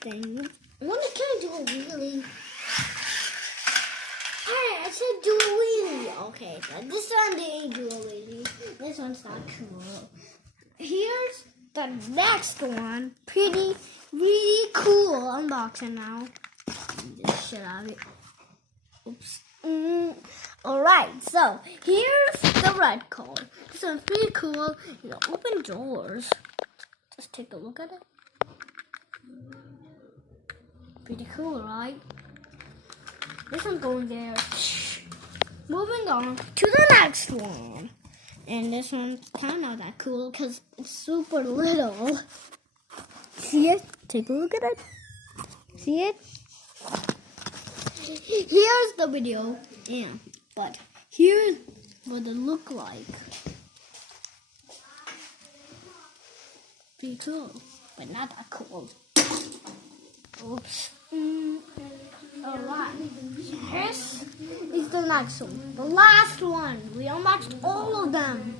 thing. When can I do a wheelie? Alright, I said do a wheelie. Okay, but this one didn't do a wheelie. This one's not cool. Here's the next one. Really cool unboxing now. Just shit out of it. Oops. Alright, so here's the red card. This one's pretty cool. You can open doors. Just take a look at it. Pretty cool, right? This one's going there. Moving on to the next one. And this one's kind of not that cool because it's super little. See it? Take a look at it. See it? Here's the video. Yeah, but here's what it look like. Pretty cool, but not that cool. Oops. Alright. This is the next one. The last one. We unboxed all of them.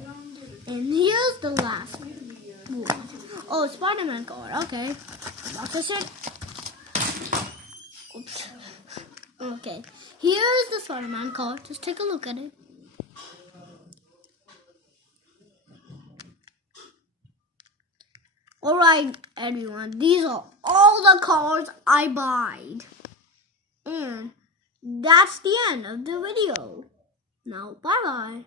And here's the last one. Oh, Spider-Man card. Okay. Unbox it. Oops. Okay. Here's the Spider-Man card. Just take a look at it. Alright, everyone. These are all the cards I bought. And that's the end of the video. Now, bye-bye.